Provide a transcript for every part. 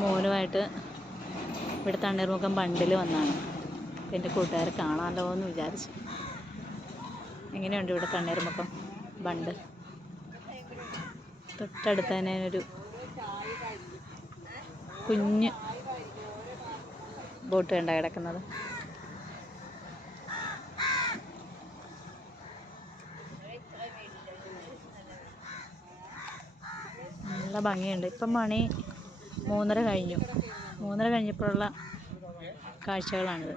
മോനുമായിട്ട് ഇവിടെ തണ്ണീർമുക്കം ബണ്ടിൽ വന്നാണ്. എൻ്റെ കൂട്ടുകാരെ കാണാമല്ലോ എന്ന് വിചാരിച്ചു. എങ്ങനെയുണ്ട് ഇവിടെ തണ്ണീർമുക്കം ബണ്ട്? തൊട്ടടുത്ത് തന്നെ ഒരു കുഞ്ഞ് ബോട്ട് കണ്ട കിടക്കുന്നത്. നല്ല ഭംഗിയുണ്ട്. ഇപ്പം മണി 3:30 കഴിഞ്ഞു. 3:30 കഴിഞ്ഞപ്പോഴുള്ള കാഴ്ചകളാണിത്.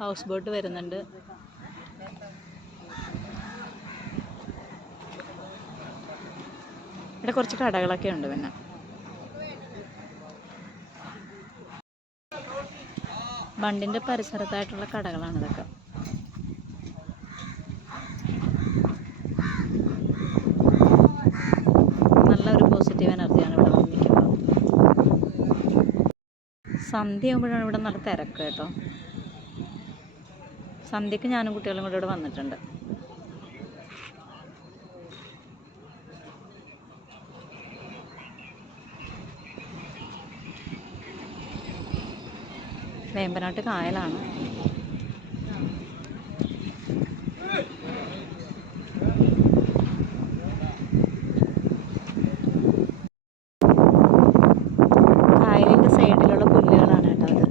ഹൗസ് ബോട്ട് വരുന്നുണ്ട്. ഇവിടെ കുറച്ച് കടകളൊക്കെ ഉണ്ട്. പിന്നെ ബണ്ടിൻ്റെ പരിസരത്തായിട്ടുള്ള കടകളാണ് ഇതൊക്കെ. നല്ലൊരു പോസിറ്റീവ് എനർജിയാണ് ഇവിടെ വന്നിരിക്കുന്നത്. സന്ധ്യ ആകുമ്പോഴാണ് ഇവിടെ നല്ല തിരക്ക് കേട്ടോ. സന്ധ്യക്ക് ഞാനും കുട്ടികളും കൂടെ ഇവിടെ വന്നിട്ടുണ്ട്. വേമ്പനാട്ട് കായലാണ്. കായലിൻ്റെ സൈഡിലുള്ള പുല്ലുകളാണ് കേട്ടോ അത്.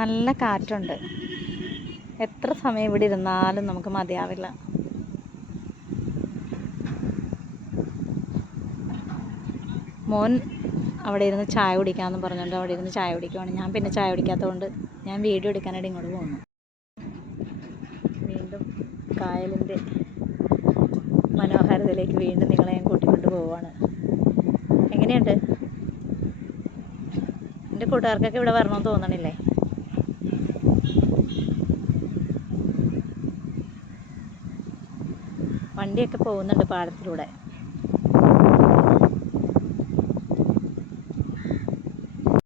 നല്ല കാറ്റുണ്ട്. എത്ര സമയം ഇവിടെ ഇരുന്നാലും നമുക്ക് മതിയാവില്ല. മോൻ അവിടെ ഇരുന്ന് ചായ കുടിക്കാമെന്ന് പറഞ്ഞുകൊണ്ട് അവിടെ ഇരുന്ന് ചായ കുടിക്കുവാണ്. ഞാൻ പിന്നെ ചായ കുടിക്കാത്തതുകൊണ്ട് ഞാൻ വീഡിയോ എടുക്കാനായിട്ട് ഇങ്ങോട്ട് പോകുന്നു. വീണ്ടും കായലിൻ്റെ മനോഹാരിതയിലേക്ക് വീണ്ടും നിങ്ങളെ ഞാൻ കൂട്ടിക്കൊണ്ട് പോവുകയാണ്. എങ്ങനെയുണ്ട്? എൻ്റെ കൂട്ടുകാർക്കൊക്കെ ഇവിടെ വരണമെന്ന് തോന്നണില്ലേ? വണ്ടിയൊക്കെ പോകുന്നുണ്ട് പാടത്തിലൂടെ.